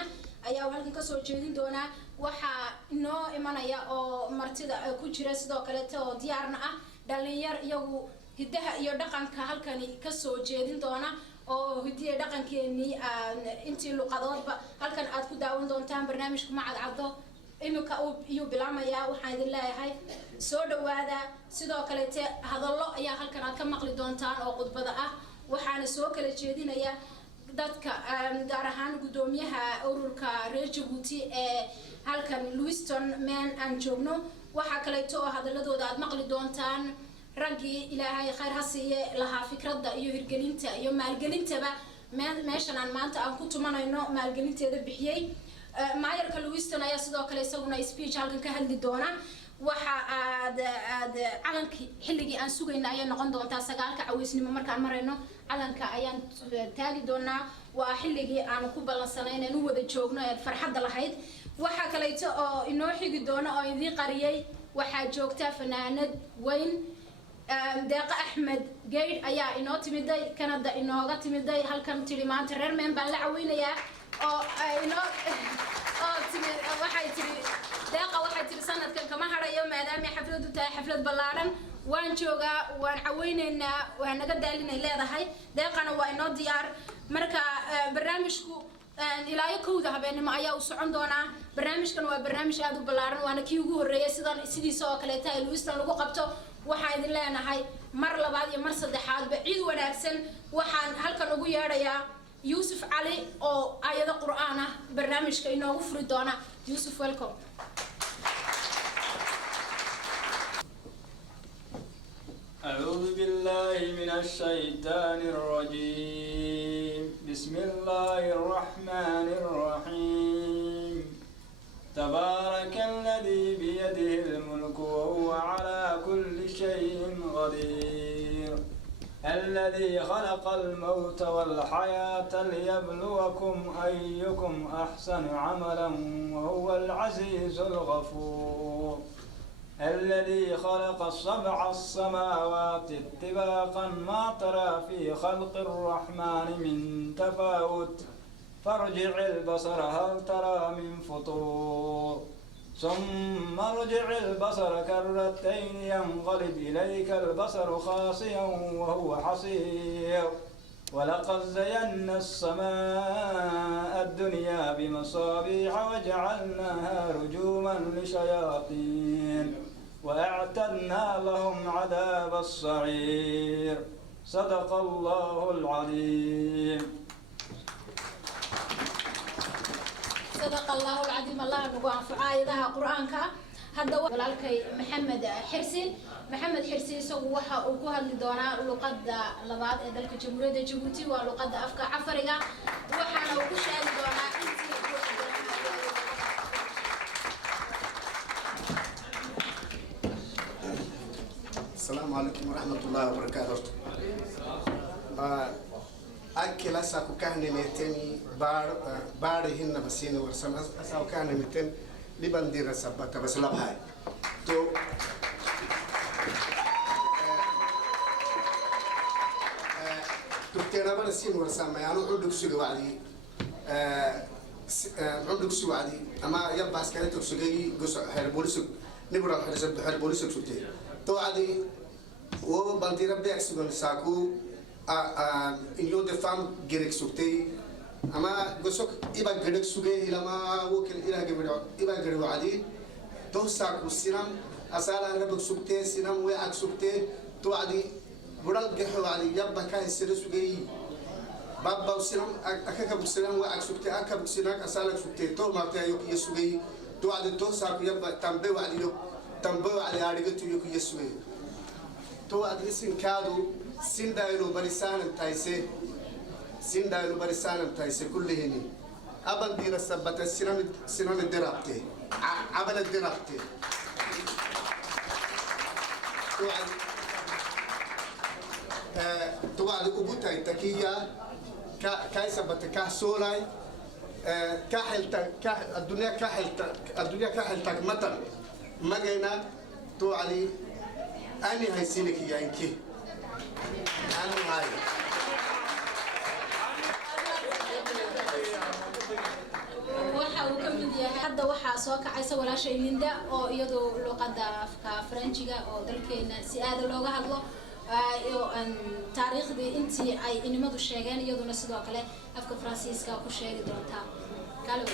doona ayaa halkan ka soo jeedin doona waxa inoo imanaya oo martida ku jira sidoo kale oo diyaarna ah dhalinyar iyagu hidaha iyo dhaqanka halkan ka soo jeedin doona oo hidiye dhaqankeeni intii luqadoodba halkan aad ku daawan doontaan barnaamijka macad imika iyo bilaamaya waxaan idin leeyahay soo dhawaada sidoo kale hadallo ayaa halkan aad ka maqli doontaan oo khudbada ah waxaana soo kala jeedinaya dadka gaar ahaan gudoomiyaha ururka reer Djibouti ee halkan Lewiston Maine aan joogno waxa kale oo hadaladooda aad maqli doontaan ragii ilaahay khayr ha siiye laha fikradda iyo hirgelinta iyo maalgelintaba meeshan aan maanta aan ku tumanayno maalgelinteeda bixiyay maayarka Lewiston ayaa sidoo kale isaguna speech halkan ka hadli doona waxa aad calanki xilligii aan sugayna ay noqon doontaa 9 caweysnimo markaan marayno calanka ayaan taagi doonaa waa xilligii aan ku balansanayna inuu wada joogno ee farxadda lahayd waxa kale oo inoo xigi doona oo idin qariyay waxa joogta fanaanad weyn deeqa Ahmed Geyd ayaa inoo timiday Canada inooga timiday halkan tiri maanta reer Maine baan la caawinayaa oo inoo timi waxay tiri deeqa waxay tiri sanadkan kama harayo maadaama xafladu tahay xaflad ballaaran waan joogaa waan caweynaynaa waan naga daalinay leedahay deeqana waa inoo diyaar marka barnaamijku ilaa kowda habeenimo ayaa u socon doona barnaamijkan waa barnaamij aad u ballaaran waana kii ugu horeeyay sidiisa oo kale tahay Lewiston lagu qabto waxaan idin leenahay mar labaad iyo mar saddexaad ba ciid wanaagsan waxaan halkan ugu yeedhayaa Yusuf Ali oo ayada Qur'aan ah barnaamijka inoogu furi doona Yusuf welcome أعوذ بالله من الشيطان الرجيم بسم الله الرحمن الرحيم تبارك الذي بيده الملك وهو على كل شيء قدير الذي خلق الموت والحياة ليبلوكم أيكم أحسن عملا وهو العزيز الغفور الذي خلق 7 السماوات اتباقا ما ترى في خلق الرحمن من تفاوت فارجع البصر هل ترى من فطور ثم ارجع البصر كرتين ينقلب إليك البصر خاسئا وهو حصير ولقد زينا السماء الدنيا بمصابيح وجعلناها رجوما للشياطين وأعتدنا لهم عذاب الصعير صدق الله العظيم صدق الله العظيم الله نقول في آياتها قرآنك هذا ولكن محمد حرسي سو waxa uu ku hadli doonaa luqadda labaad ee dalka Jamhuuriyadda Djibouti waa luqadda afka Afriga waxaana uu ku sheegi doonaa intii السلام عليكم ورحمة الله وبركاته. أكل أساكو كهنة ميتني بارهن بسين ورسم أساكو كهنة ميتن لبندير السبتة بس لبهاي. تو تبتنا بنسين ورسم يعني عندك سوي وعدي عندك سوي وعدي أما يبقى سكانة تسوي جزء هالبوليسك نبرة هالبوليسك سوتي. تو عادي وبندير بيكسبون ساكو إنيو دفام غيرك سوتي أما قصوك إبا غيرك سوتي إلا ما وكل إلا غيرو إبا غيرو عادي تو ساكو سينام أسالا ربك سوتي سينام وياك سوتي تو عادي بدل جهو عادي يبقى كاي سير سوتي بابا سينام أكاك سينام وياك سوتي أكاك سينام أسالا سوتي تو ما تيجي يسوي تو عادي تو ساكو يبقى تنبه عادي يو تنبه عادي عادي يو يسوي تو أدرسين كادو سندايلو بريسان تايسي كلهني أبن دير السبت سنان الدرابتي عمل الدرابتي تو عاد أبوتاي تكيا كاي سبت كاسولاي الدنيا كحلتك متى ما جينا تو علي أنا هاي سينك يا إنكي أنا هاي soo kacaysa walaashay Linda oo iyadoo luqadda afka Faransiga oo dalkeena si aad looga hadlo iyo taariikhdii intii ay inimadu sheegeen iyaduna sidoo kale afka Faransiiska ku sheegi doonta kale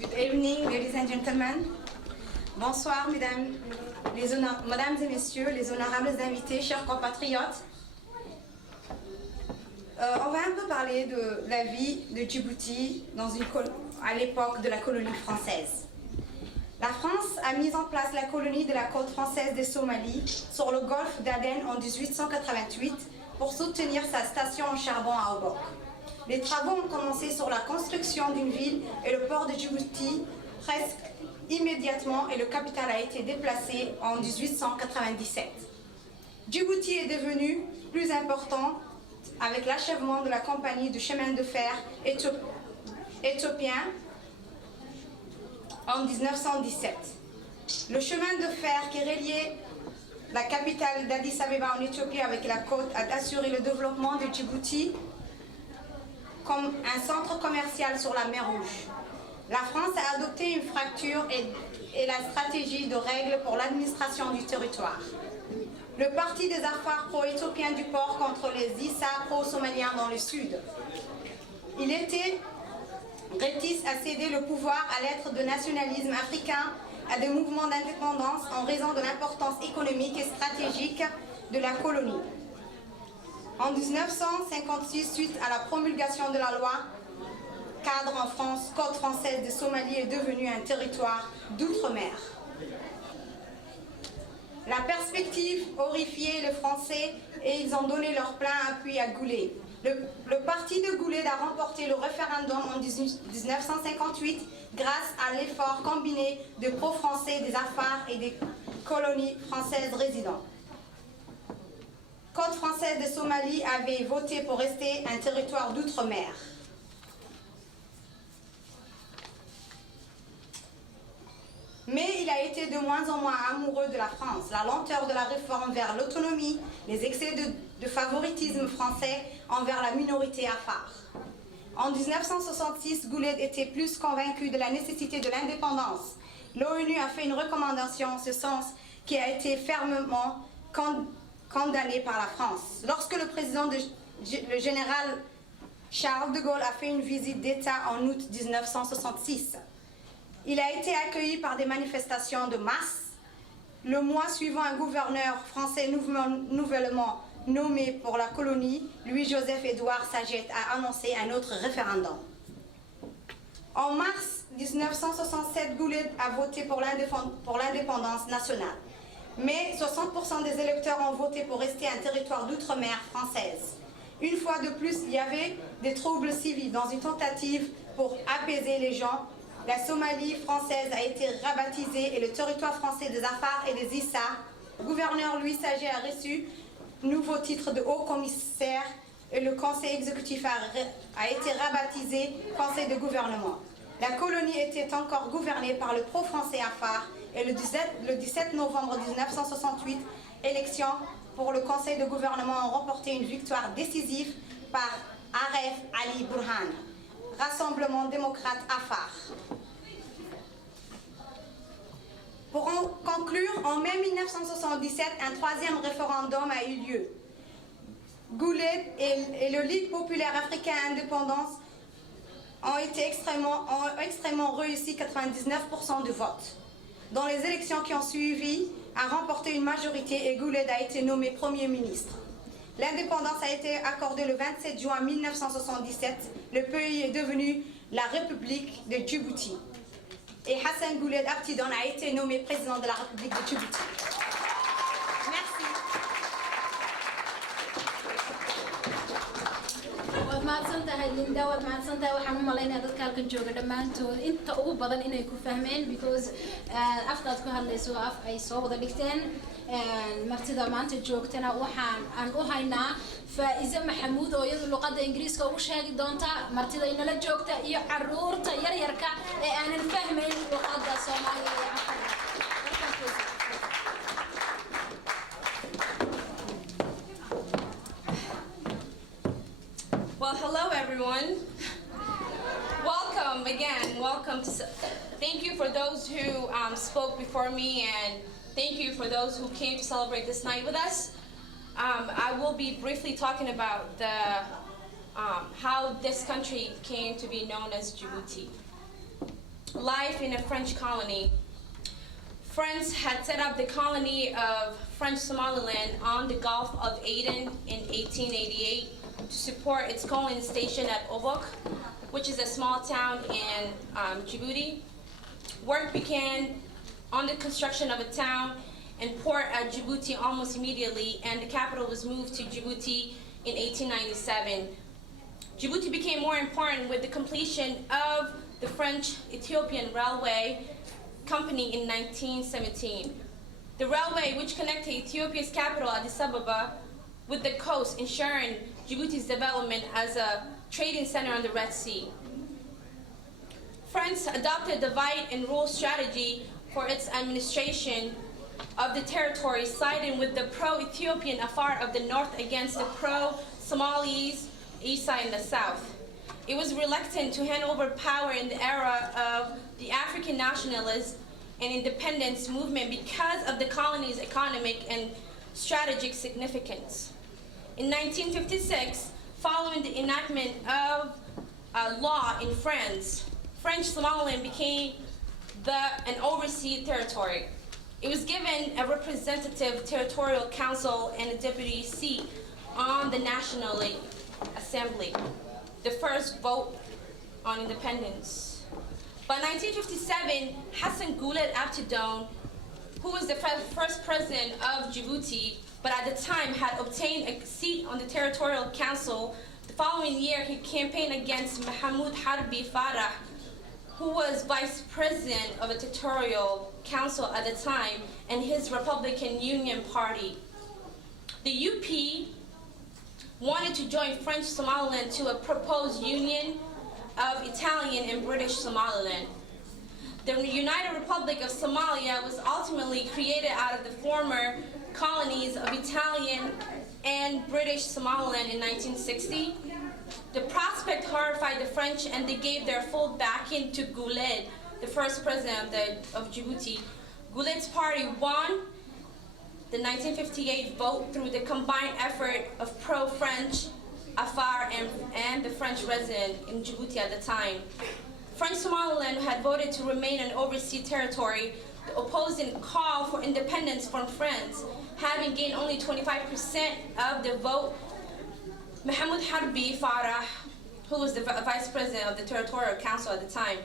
Good evening, ladies and gentlemen. Bonsoir, mesdames et messieurs, les honorables invités, chers compatriotes. On va un peu parler de la vie de Djibouti à l'époque de la colonie française. La France a mis en place la colonie de la côte française de Somalie sur le golfe d'Aden en 1888 pour soutenir sa station en charbon à Obok. Les travaux ont commencé sur la construction d'une ville et le port de Djibouti presque immédiatement et le capital a été déplacé en 1897. Djibouti est devenu plus important avec l'achèvement de la compagnie de chemin de fer éthiopien en 1917. Le chemin de fer qui reliait la capitale d'Addis Abeba en Éthiopie avec la côte a assuré le développement de Djibouti comme un centre commercial sur la mer Rouge. La France a adopté une fracture et la stratégie de règles pour l'administration du territoire. Le parti des affaires pro-éthiopiens du port contre les Issa pro-somaliens dans le sud. Il était réticent à céder le pouvoir à l'être de nationalisme africain à des mouvements d'indépendance en raison de l'importance économique et stratégique de la colonie. En 1956, suite à la promulgation de la loi cadre en France, côte française de Somalie est devenue un territoire d'outre-mer. La perspective horrifiait les Français et ils ont donné leur plein appui à Goulet. Le parti de Goulet a remporté le référendum en 1958 grâce à l'effort combiné de pro-français des affaires et des colonies françaises résidentes. Côte française de Somalie avait voté pour rester un territoire d'outre-mer. Mais il a été de moins en moins amoureux de la France. La lenteur de la réforme vers l'autonomie, les excès de favoritisme français envers la minorité afar. En 1966, Goulet était plus convaincu de la nécessité de l'indépendance. L'ONU a fait une recommandation en ce sens qui a été fermement condamnée par la France. Lorsque le le général Charles de Gaulle a fait une visite d'État en août 1966, il a été accueilli par des manifestations de masse. Le mois suivant, un gouverneur français nouvellement nommé pour la colonie, Louis-Joseph-Édouard Sagette, a annoncé un autre référendum. En mars 1967, Goulet a voté pour l'indépendance nationale. Mais 60% des électeurs ont voté pour rester un territoire d'outre-mer française. Une fois de plus, il y avait des troubles civils dans une tentative pour apaiser les gens. La Somalie française a été rebaptisée et le territoire français des Afars et des Issa. Le gouverneur Louis Saget a reçu nouveau titre de haut commissaire et le conseil exécutif a été rebaptisé conseil de gouvernement. La colonie était encore gouvernée par le pro-français Afar et le 17 novembre 1968, élections pour le conseil de gouvernement ont remporté une victoire décisive par Aref Ali Burhan, Rassemblement démocrate Afar. Pour en conclure, en mai 1977, un troisième référendum a eu lieu. Goulet et le Ligue populaire africaine Indépendance ont extrêmement réussi 99% de vote. Dans les élections qui ont suivi, a remporté une majorité et Goulet a été nommé Premier ministre. L'indépendance a été accordée le 27 juin 1977. Le pays est devenu la République de Djibouti. Et Hassan Goulet Abtidon a été nommé président de la République de Djibouti. Merci. waad mahadsantahay Linda, waad mahadsantahay. Waxaan u maleynayaa dadka halkan jooga dhammaantood inta ugu badan inay ku fahmeen because afkaad ku hadlayso af ay soo wada dhigteen. Martida maanta joogtana waxaan u haynaa Faiza Maxamuud oo iyadu luqadda Ingiriiska ugu sheegi doonta martida inala joogta iyo caruurta yaryarka ee aanan fahmayn luqadda Soomaaliga iyo Afka. Well, hello everyone. Welcome again. Welcome to. Thank you for those who spoke before me, and thank you for those who came to celebrate this night with us. I will be briefly talking about how this country came to be known as Djibouti. Life in a French colony. France had set up the colony of French Somaliland on the Gulf of Aden in 1888 to support its coaling station at Obok, which is a small town in Djibouti. Work began on the construction of a town and port at Djibouti almost immediately, and the capital was moved to Djibouti in 1897. Djibouti became more important with the completion of the French-Ethiopian Railway Company in 1917. The railway, which connected Ethiopia's capital Addis Ababa with the coast, ensuring Djibouti's development as a trading center on the Red Sea. France adopted the divide and rule strategy for its administration of the territory, siding with the pro-Ethiopian Afar of the north against the pro-Somalis Isa in the south. It was reluctant to hand over power in the era of the African nationalist and independence movement because of the colony's economic and strategic significance. In 1956, following the enactment of a law in France, French Somaliland became an overseas territory. It was given a representative territorial council and a deputy seat on the National Assembly, the first vote on independence. By 1957, Hassan Guled Abtidon, who was the first president of Djibouti, but at the time had obtained a seat on the territorial council, the following year he campaigned against Mahmoud Harbi Farah, who was vice president of the territorial council at the time, and his Republican Union Party. The UP wanted to join French Somaliland to a proposed union of Italian and British Somaliland. The United Republic of Somalia was ultimately created out of the former colonies of Italian and British Somaliland in 1960. The prospect horrified the French, and they gave their full backing to Guled, the first president of Djibouti. Guled's party won the 1958 vote through the combined effort of pro-French, Afar, and the French resident in Djibouti at the time. French Somaliland had voted to remain an overseas territory, the opposing call for independence from France, having gained only 25% of the vote. Mahmoud Harbi Farah, who was the vice president of the territorial council at the time,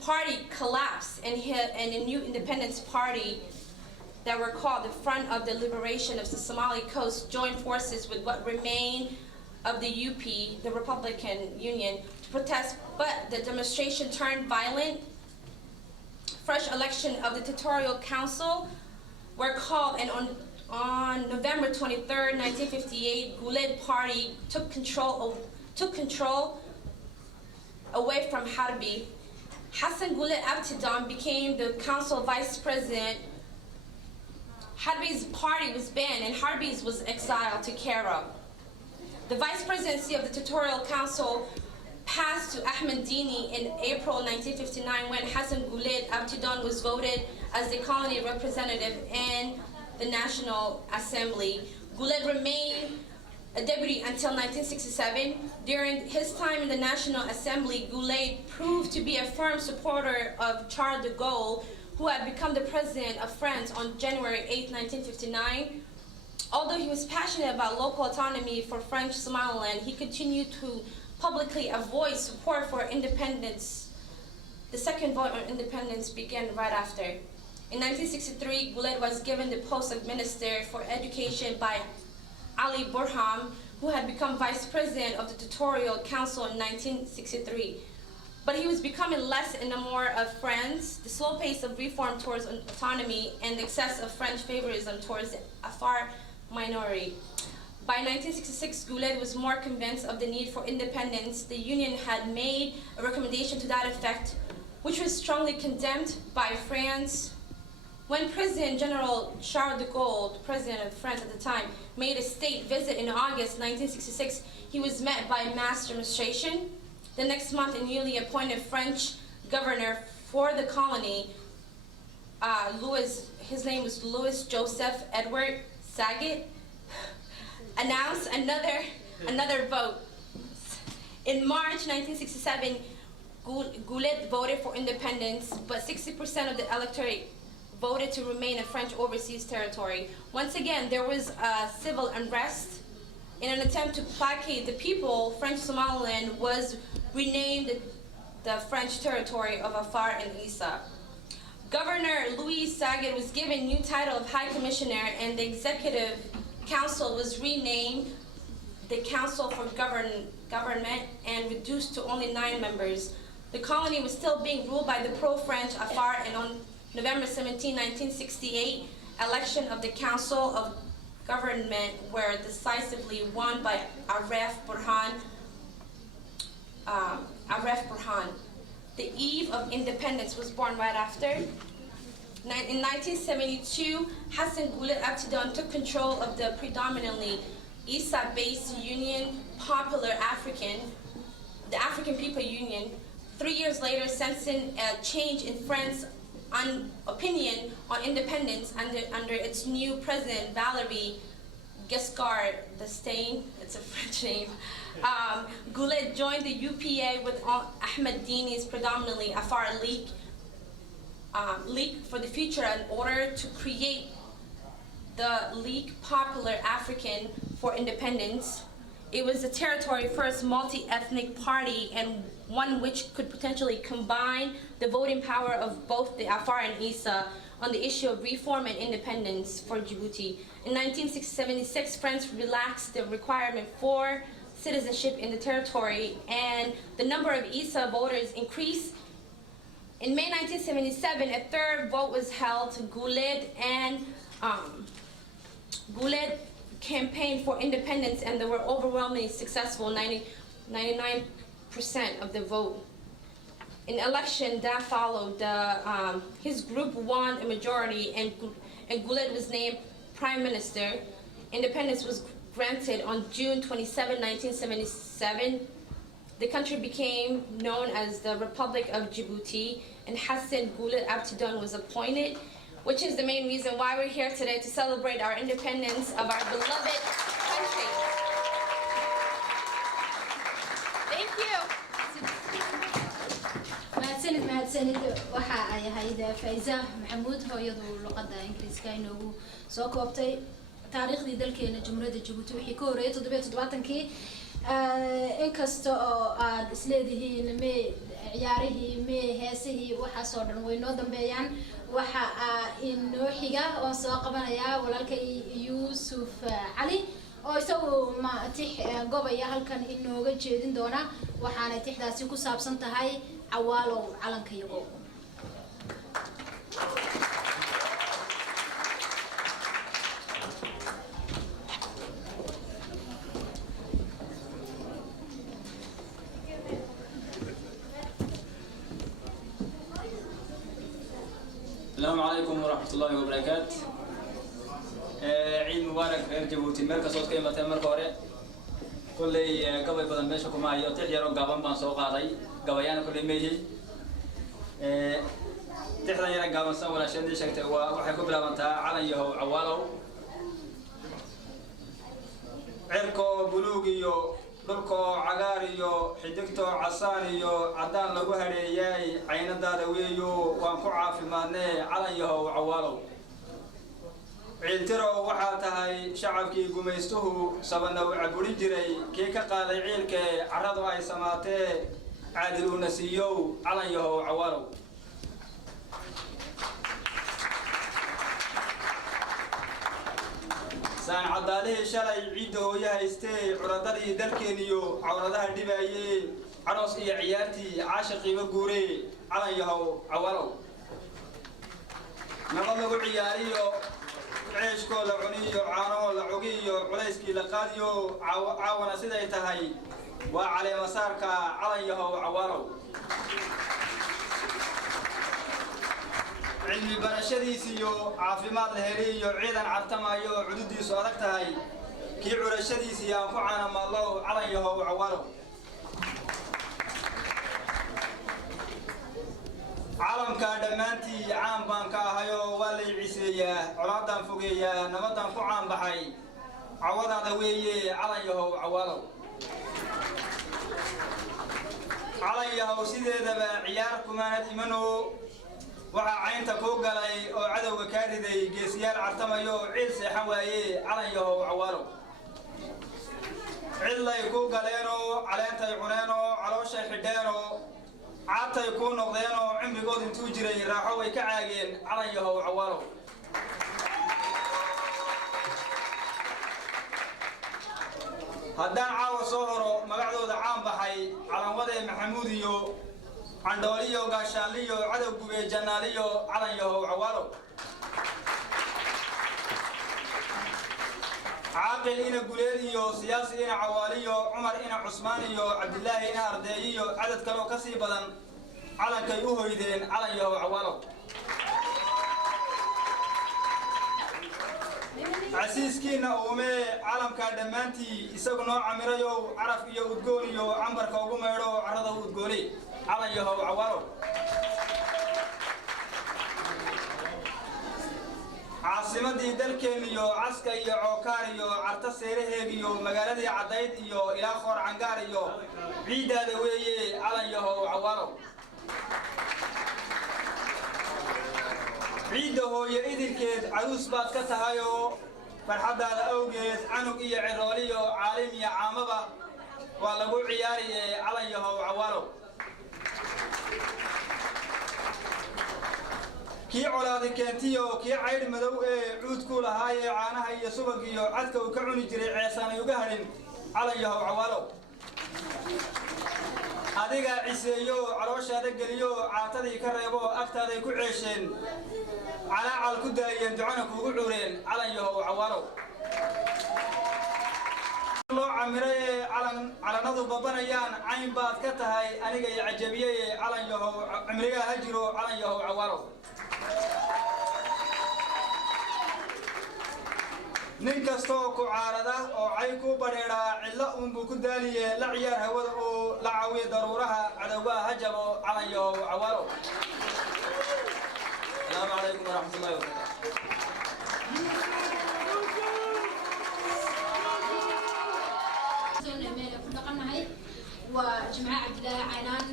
party collapsed, and a new independence party that were called the Front of the Liberation of the Somali Coast joined forces with what remained of the UP, the Republican Union, to protest, but the demonstration turned violent. Fresh election of the territorial council were called, and on November 23, 1958, Guled party took control away from Harbi. Hassan Guled Abtidon became the council vice president. Harbi's party was banned, and Harbi's was exiled to Cairo. The vice presidency of the territorial council passed to Ahmed Dini in April 1959 when Hassan Guled Abtidon was voted as the colony representative in the National Assembly. Guled remained a deputy until 1967. During his time in the National Assembly, Guled proved to be a firm supporter of Charles de Gaulle, who had become the president of France on January 8, 1959. Although he was passionate about local autonomy for French Somaliland, he continued to publicly avoid support for independence. The second vote on independence began right after. In 1963, Guled was given the post of Minister for Education by Ali Burham, who had become vice president of the Territorial Council in 1963. But he was becoming less and more of France, the slow pace of reform towards autonomy, and the excess of French favoritism towards the Afar minority. By 1966, Guled was more convinced of the need for independence. The Union had made a recommendation to that effect, which was strongly condemned by France When President General Charles de Gaulle, President of France at the time, made a state visit in August 1966, he was met by mass demonstration. The next month, a newly appointed French governor for the colony, his name was Louis Joseph Edward Saget, announced another vote. In March 1967, Goulet voted for independence, but 60% of the electorate voted to remain a French overseas territory. Once again, there was a civil unrest. In an attempt to placate the people, French Somaliland was renamed the French territory of Afar and Isa. Governor Louis Saget was given new title of High Commissioner, and the Executive Council was renamed the Council for Government and reduced to only 9 members. The colony was still being ruled by the pro-French Afar, and on November 17, 1968, election of the Council of Government were decisively won by Aref Burhan. The eve of independence was born right after. In 1972, Hassan Goulet Abtidon took control of the predominantly Isa-based Union Popular the African People Union. 3 years later, sensing a change in France's opinion on independence under its new president, Valéry Giscard d'Estaing, it's a French name, Goulet joined the UPA with Ahmed Dini's predominantly Afar League for the Future in order to create the League Popular African for Independence. It was the territory's first multi-ethnic party and one which could potentially combine the voting power of both the Afar and Isa on the issue of reform and independence for Djibouti. In 1976, France relaxed the requirement for citizenship in the territory, and the number of Isa voters increased. In May 1977, a third vote was held. Goulet campaigned for independence, and they were overwhelmingly successful, 99% of the vote. In election that followed, his group won a majority, and Goulet was named prime minister. Independence was granted on June 27, 1977. The country became known as the Republic of Djibouti, and Hassan Goulet Abtidon was appointed, which is the main reason why we're here today, to celebrate our independence of our beloved country. Thank you. mahadsanid waxa ay ahayd Faiza Maxamuud hooyadu luqadda Ingiriiska inoogu soo koobtay taariikhdii dalkeena Jamhuuriyadda Djibouti wixii ka horeeyay 77kii inkasta oo aad isleedihiin ciyaarihii heesihii waxa soo dhan way noo dambeeyaan waxa inoo xiga oo soo qabanaya walaalkay Yuusuf Cali oo isagu ma tix gobaya halkan inooga jeedin doona waxaana tixdaasi ku saabsan tahay عوالو علن كيغو السلام عليكم ورحمة الله وبركاته. عيد مبارك غير جيبوتي مركز صوت كلمة مركز هوري كل قبل بدل ماشيكم معي يطيح يروق قابن بان سوق هذي قبيانا كل ميجي تحنا يروق قابن سوق ولا شيء شكت وحكوا بلا منتهى على يهو عوالو عركو بلوغيو دلكو عقاريو حدكتو عصانيو عدان لغو هرياي عين دادويو وانكو عافي ماني على يهو عوالو عيلترو وحاتهاي شعبكي قميستوه سبنا وعبوري جري كي كقالي عيلك عرضو اي سماتي عادلو نسيو على يهو عوالو سان عداليه شلي عيدو يهيستي عرددي دلكينيو عوردها دبايي عروس iyo ciyaartii caashiqiiba guurey على يهو عوالو نبض لغو عياريو عيشكو لعنيو عانو لعقيو عليسكي لقاديو عاونا سيداي تهي وعلي مساركا على يهو عوالو علمي برشديسيو عافيمات لهريو عيدا عرتمايو عدوديسو أدكتهاي كي عرشديسي ينفعنا ما الله عليه وعواله عالم كادمانتي عام بانكا هايو والي عيسية علادان فوقية نمدان فعام بحي عوادا دوية عليه وعواله عليه سيدي دبا عيار كمانت إمانو waxaa caynta ku galay oo cadawga ka riday geesiyaal cartamayo ciil seexan waaye calayo cawaalo cillay ku galeeno caleentay cuneeno calooshay xidheeno caatay ku noqdeeno cimrigood intuu jiray raaxo way ka caageen calayo cawaalo haddaan caawa soo horo magacdooda caan baxay calanwade maxamuud iyo عندوليو غاشاليو عدو غوبي جناليو عليو عوالو عاقل إنا قوليديو سياسي إنا عواليو عمر إنا عثمانيو عبد الله إنا أردييو عدد كلو كسي بدن على كيوهو يدين عليو عوالو عسيسكينا أومي عالم كادمانتي إساقو عميريو عرف إيو udgooniyo عمبركا ugu meedho carrada udgooni عليه عوالو عاصمتي دلكينيو عسكايو عوكاريو عرتا سيرهيغيو مغالدي عدايد إيو إلى خور عنقاريو عيدا دويي عليه عوالو عيدا هو يأيدي كيد عروس باد كتهايو فرحدا لأوجيز عنق إيا عروليو عالمي عامبا ولغو عياري عليه عوالو كي علاقة كنتيو كي عيد مدو عود كل هاي عانها هي سبقيو عدك وكعني جري عيسان يجهرين عليه عوالو هذيك عيسيو عروش هذا قليو عاتدي كريبو أكتادي كعيشين على الكدا يندعونك وقعورين عليه عوالو الله عمري على نظر بابنيان عين باد كتهاي أنا جاي عجبيه عليه عمري هجرو عليه عوالو nin kastoo ku caarada oo cay ku bareera cilla unbu ku daaliye la ciyaar hawada oo la caawiyo daruuraha cadawga hajabo calayo cawalo السلام عليكم ورحمة الله وبركاته وجماعة عبد الله عينان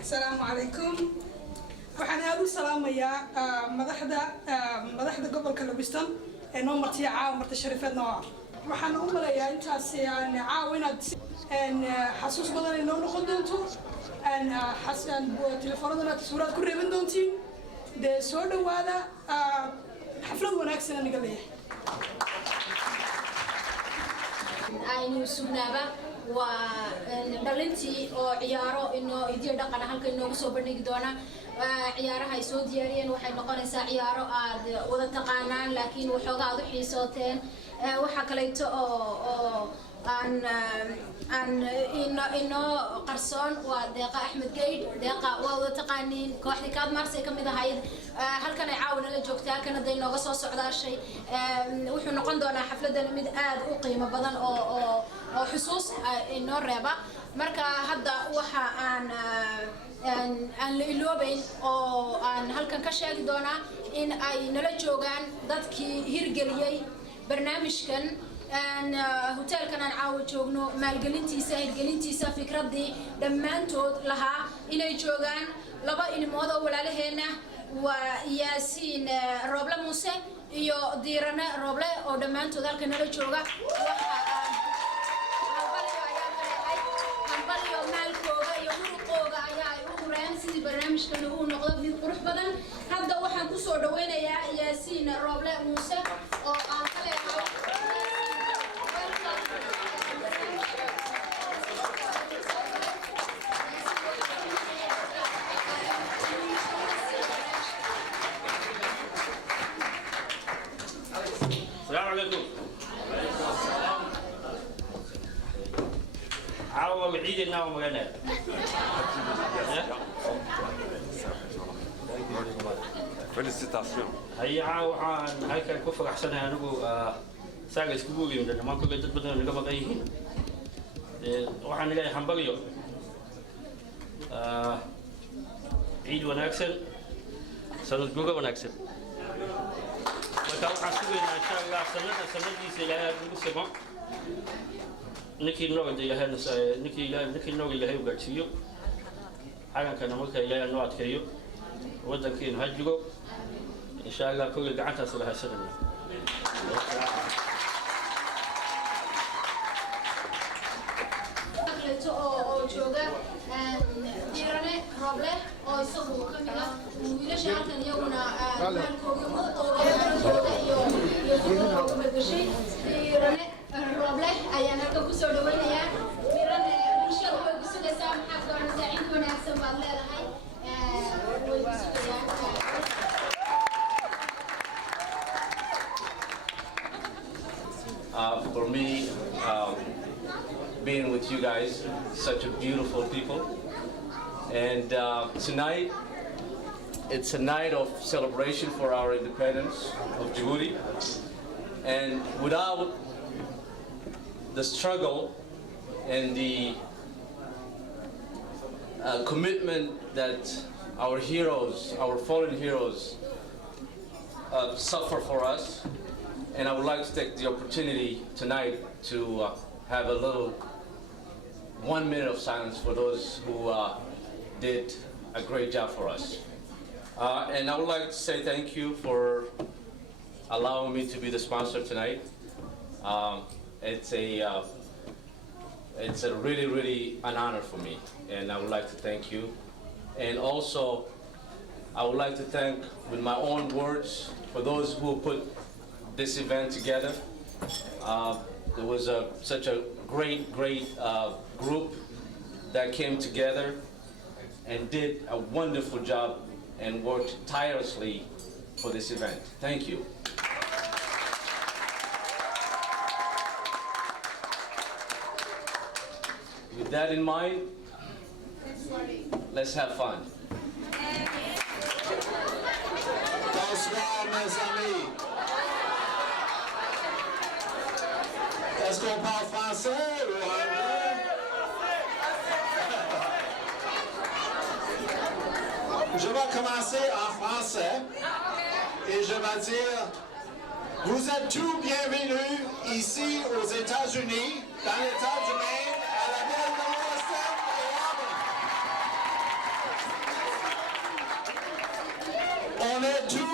السلام عليكم. waxaan aad u salaamayaa madaxda gobolka Lewiston ee noo martiya caawa marti sharafeedna waxaan u maleeyaa intaas caawa inaad xasuus badan inoo noqon doonto xasan telefoonadana suuraad ku reeban doontiin de soo dhawaada xaflad wanaagsan aniga leeyahay aynu sugnaaba ودلنتي أو عيارو إنه يدير دقنا هلك إنه وصو بنيك دونا عيارها يسود ديارين وحي نقول إنسا عيارو وذا تقانان لكن وحوضا ضحي صوتين وحكليتو عن إنه قرصون ودقة أحمد قيد دقة وذا تقانين كواحد كاد مارسي كم إذا هاي هل كان يعاون اللي جوكتها كان دينا قصص على شيء وحنا نقول دونا حفلة مد آد وقيمة بدن أو حسوس إنه الربا مركا هذا وحى عن اللوبين أو عن هل كان كشيء دونا إن أي نلجوجان ذاتكي هيرجليي برنامج كان أن هوتيل كان نعاود جوجنو مالجلينتيسا فكرة دي دمانتو لها إلى جوجان لبا إن موضة ولا لهنا وياسين روبلا موسى يو ديرنا روبلا أو دمانتو ذلك نلجوجا برنامج كانوا هو نقطة في قرح بدن هذا واحد كسر دوينا يا ياسين روبلا موسى أو السلام عليكم. China o magana. Félicitations. هي waxaan halkan ku faraxsanahay anigu saaga isku buugin dhammaan kulay dad badan naga maqayeen waxaan ilaahay hambalyo ciid wanaagsan sanad guga wanaagsan marka waxaan sugaynaa insha Allah sanadiisa ilaahay ugu simo ninkii nooga ilaahay ninkii nooga ilaahay u gaarsiiyo xalankan marka ilaahay noo adkeeyo wadankeena ha jigo إن شاء الله كل قعدتها صلها سنة. For me, being with you guys, such a beautiful people. And tonight, it's a night of celebration for our independence of Djibouti. And without the struggle and the commitment that our heroes, our fallen heroes, suffer for us, and I would like to take the opportunity tonight to have a little 1 minute of silence for those who did a great job for us. And I would like to say thank you for allowing me to be the sponsor tonight. It's a really an honor for me, and I would like to thank you. And also, I would like to thank, with my own words, for those who put this event together. There was such a great group that came together and did a wonderful job and worked tirelessly for this event. Thank you. With that in mind, let's have fun. Bonsoir, mes amis. Est-ce qu'on parle français ou anglais? Je vais commencer en français et je vais dire, vous êtes tous bienvenus ici aux États-Unis, dans l'État du Maine, à la ville de Lewiston et Auburn. On est tous